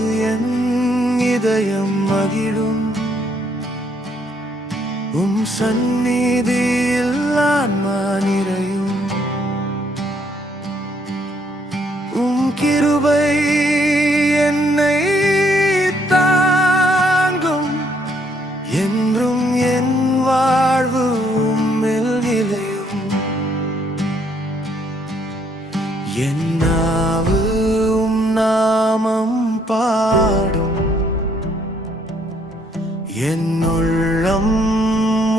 போது என் இதயம் மகிழும். சந்நிதியில் ஆன்மா நிறையும். கிருபை என்னை தாங்கும். என்றும் என் வாழ்வு உம்மில் நிலையும். என் நாவு நாமம் பாடும். என் உள்ளம்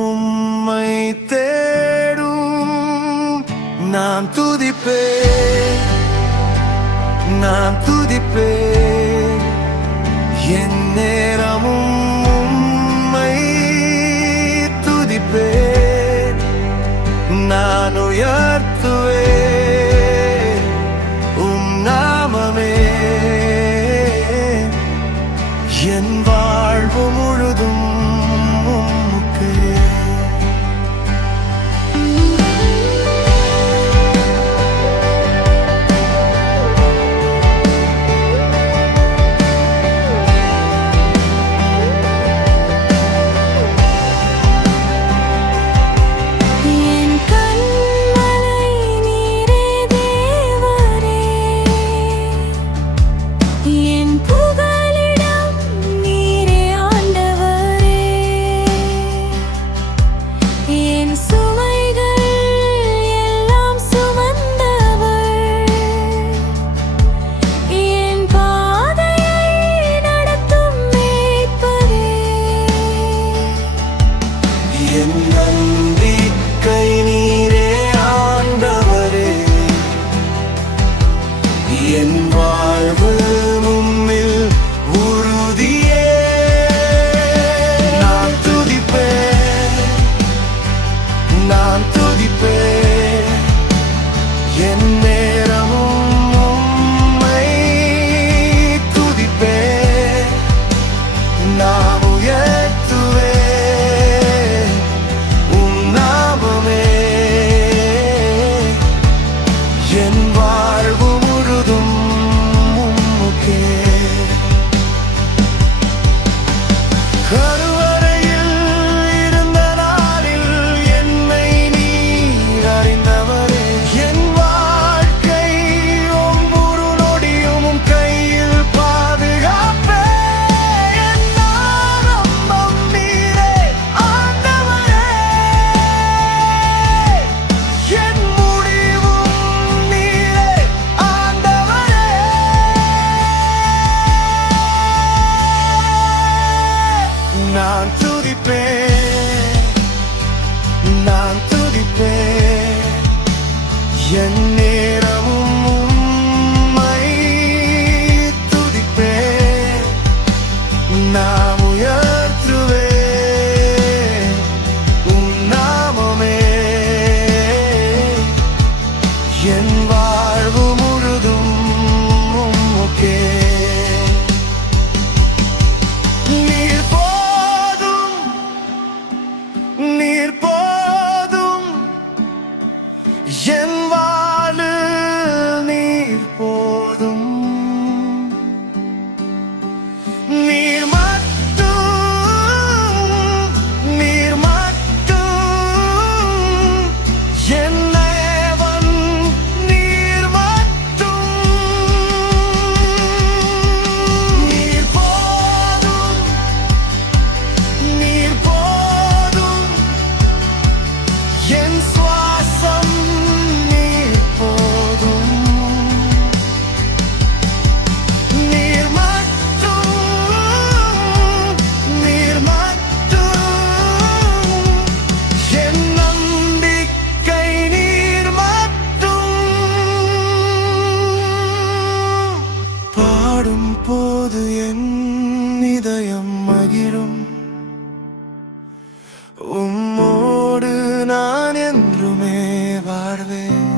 உம்மை தேடும். நான் துதிப்பேன், நான் துதிப்பேன். என் நேரமும் உம்மை துதிப்பேன். நான் உயர்த்துவேன் உம் நாமமே. என் வாழ்வு முழுதும் நம்பிக்கை நீரே ஆண்டவரே. என் வாழ்வு உம்மில் உறுதியே. நான் துதிப்பேன், நான் துதிப்பேன். என் நேரமும் உம்மை துதிப்பேன். நான் உயர்த்துவேன் என் வாழ்வு முழுதும் உம்முக்கே. கருவறையில் இருந்த நாளில் என்னை நீர் அறிந்தவரே. என் வாழ்க்கை ஒவ்வொரு நொடியும் உம் கையில் பாதுகாப்பே. என் ஆரம்பம் நீரே ஆண்டவரே. என் நான் துதிப்பேன், நான் துதிப்பேன். என் நேரமும் உம்மை துதிப்பேன். நான் உயர்த்துவேன் உம் நாமமே. என் வாழ்வு முழுதும் உம்முக்கே. நீர் போதும் என் வாழு. நீர் போதும், நீர் மட்டும், நீர் மட்டும். என் தேவன் நீர் மட்டும். நீர் போதும், நீர் போதும். என் சுவாசம் நீர் போதும். நீர் மட்டும், நீர் மட்டும். என் நம்பிக்கை நீர் மட்டும். பாடும் போது என் இதயம் மகிழும். உம்மோடு நான் என்றுமே வாழ்வேன்.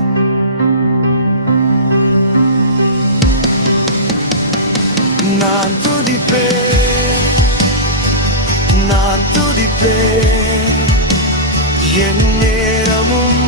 நான் துதிப்பேன், நான் துதிப்பேன். என் நேரமும்